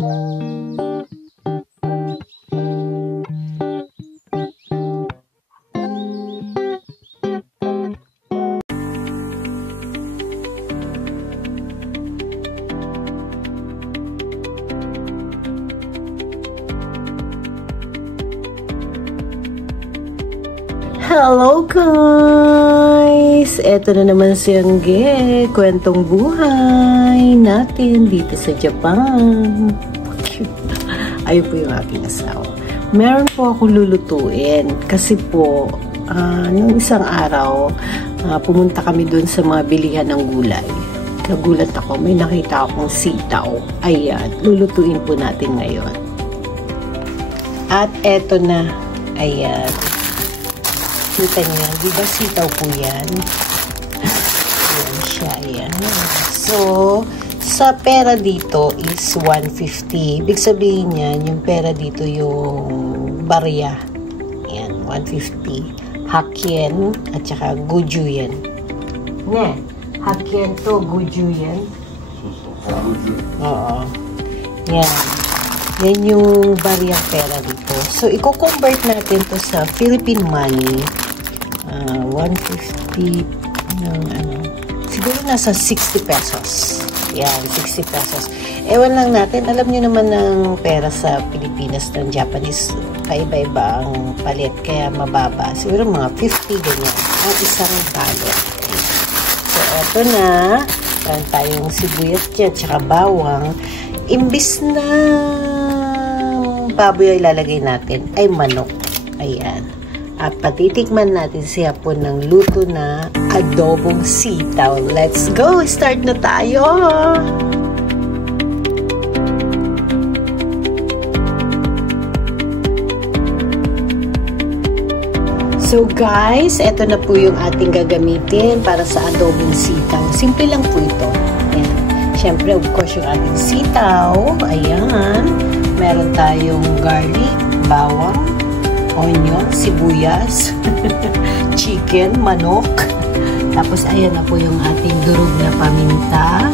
Hello guys! Eto na naman si Angge, kwentong buhay natin dito sa Japan. Ayun po yung aking asawa. Meron po akong lulutuin kasi po, nung isang araw, pumunta kami dun sa mga bilihan ng gulay. Nagulat ako, may nakita akong sitaw. Ayan, lulutuin po natin ngayon. At eto na, ayan. Kita niyo, di ba sitaw po yan? Ayan siya, ayan. So, sa pera dito is 150. Ibig sabihin yan, yung pera dito yung barya. Ayan, 150. Hakkien at saka Goju yen. Ne, Hakkien to Goju yen. Oo. Yan. Yan yung barya pera dito. So, i-convert natin to sa Philippine money. 150 ng siguro nasa 60 pesos. Yan, 60 pesos. Ewan lang natin, alam nyo naman ng pera sa Pilipinas ng Japanese, paiba-iba ang palit, kaya mababa. Siguro mga 50 ganyan. Ang isang balot. So, eto na. Meron tayong sibuyas dyan, tsaka bawang. Imbis na baboy ay ilalagay natin, ay manok. Ayan. At patitikman natin siya po ng luto na adobong sitaw. Let's go! Start na tayo! So guys, eto na po yung ating gagamitin para sa adobong sitaw. Simple lang po ito. Ayan. Siyempre, of course, yung ating sitaw. Ayan. Meron tayong garlic, bawang, onion, sibuyas, chicken, manok. Tapos ayan na po yung ating durog na paminta.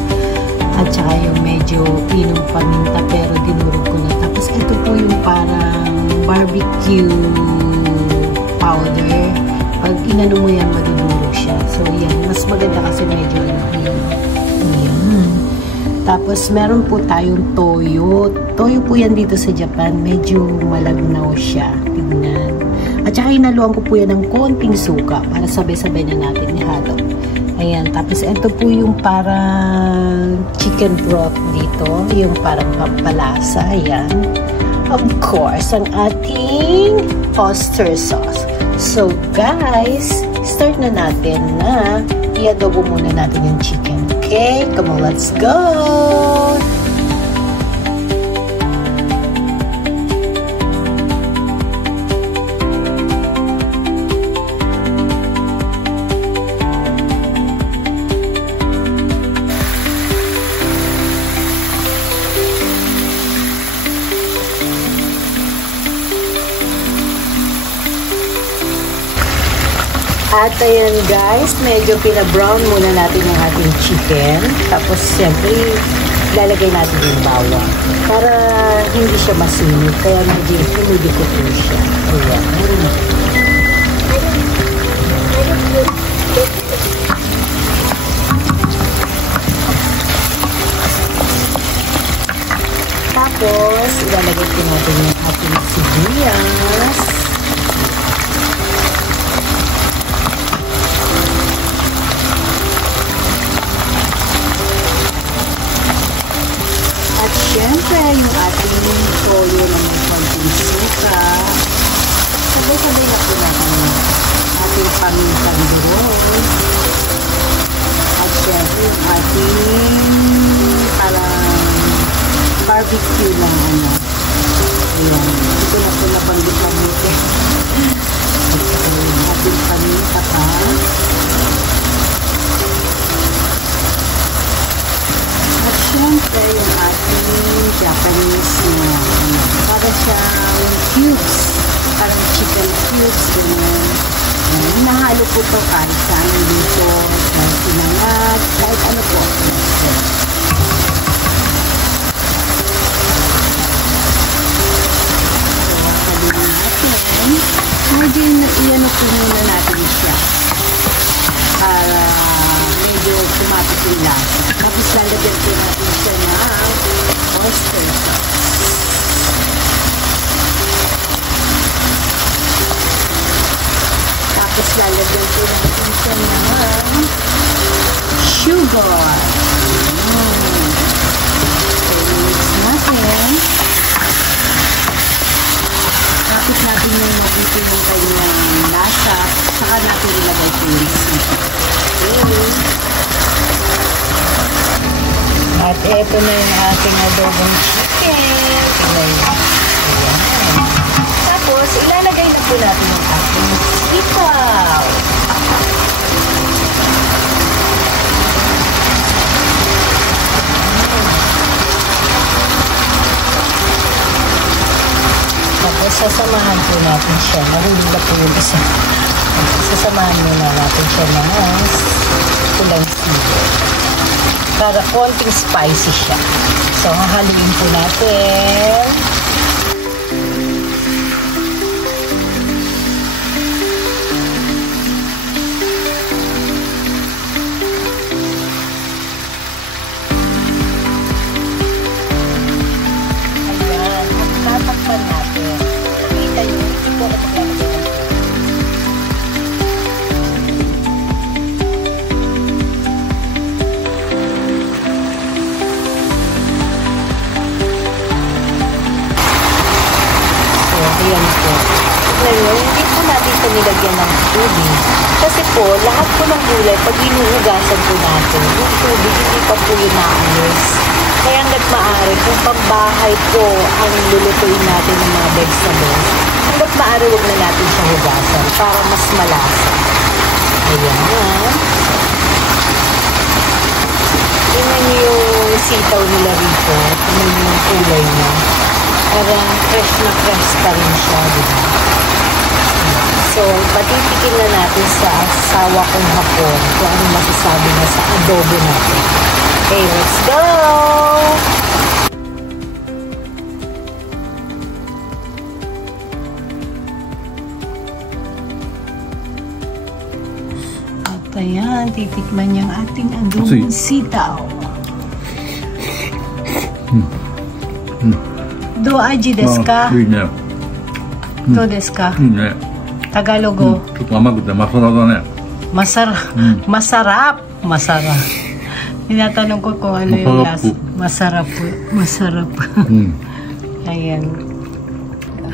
At saka yung medyo pinong paminta pero dinurog ko na. Tapos ito po yung parang barbecue powder. Pag inano mo yan, madudurog siya. So yan, mas maganda kasi medyo yun. Ayan. Tapos meron po tayong toyo. Toyo po yan dito sa Japan. Medyo malagnaw siya. Tignan. At saka hinaluan ko po yan ng konting suka para sabay-sabay na natin ihalo. Ayan. Tapos ito po yung parang chicken broth dito. Yung parang pampalasa. Ayan. Of course, ang ating oyster sauce. So guys, start na natin na i-adobo muna natin yung chicken. Okay, come on, let's go! At ayan guys, medyo pinabrown muna natin yung ating chicken. Tapos siyempre, lalagay natin yung bawang. Para hindi siya masinit. Kaya medyo hinudikot mo siya. Ayan. Tapos, ilalagay ko natin yung ating sibuyas. Siyempre, yung ating toyo na may konting suka. Sabay-sabay na po natin ating pamintang durog. At siyempre, yung ating parang barbecue lang ano. Ayan. Ito na po nabanggit na dito. Yung ating paminta pa. At siyempre, yung ating Japanese na para siyang cubes. Parang chicken cubes. Nahalo po ito kahit saan dito. Kahit sinangag. Kahit ano po. muna natin siya para medyo kumapit yung lasa. Tapos lalagyan po natin siya ng oyster sauce. Tapos lalagyan po natin siya ng sugar. Natin. Tapos natin yung mabuti ng kanyang lasa. Saka natin ilagay po yung sito. Okay. At eto na yung ating adobong chicken. Ayan. Tapos ilalagay na po natin yung ating sitaw. Tapos sasamahan po natin siya. Nahulog na po yung isa. Sasamahan muna natin siya ng pulang sili. Para konting spicy siya. So, hahaluin po natin. Tatakpan natin. Kita nyo, hindi po ako maglalagay ng so, ayan po. Ngayon, hindi po natin ito nilagyan ng tubig. Kasi po, lahat po ng gulay, pag hinuhugasan po natin, yung tubig, hindi pa po yun naalis. Kaya hanggat maaari, kung pambahay po ang lulutuin natin ng mga vegetables, hanggat maaari huwag na natin siya hugasan para mas malasa. Ayan. Tingnan niyo yung sitaw nila rito. Tingnan niyo yung kulay niya. Parang fresh na fresh pa rin siya. Diba? So, patitikin na natin sa asawa kong hapon kung ano masasabi na sa adobo natin. Okay, let's go! At ayan, titikman niyang ating adobong sitaw. Do aji desu ka? Do desu ka? Tagalogo. Masarap. Masarap. Tinatanong ko kung ano yung lasa. Masarap po. Masarap. Ayan.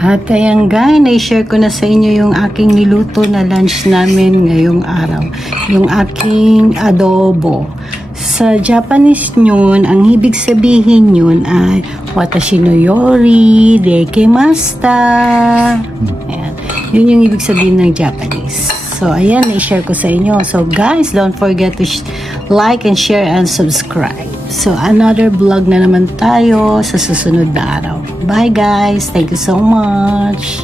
At ayan guys, na-share ko na sa inyo yung aking niluto na lunch namin ngayong araw. Yung aking adobo. Sa Japanese yun, ang ibig sabihin yun ay watashi no yori dekimashita. Ayan. Yun yung ibig sabihin ng Japanese. So, ayan, na-share ko sa inyo. So, guys, don't forget to like and share and subscribe. So, another vlog na naman tayo sa susunod na araw. Bye, guys. Thank you so much.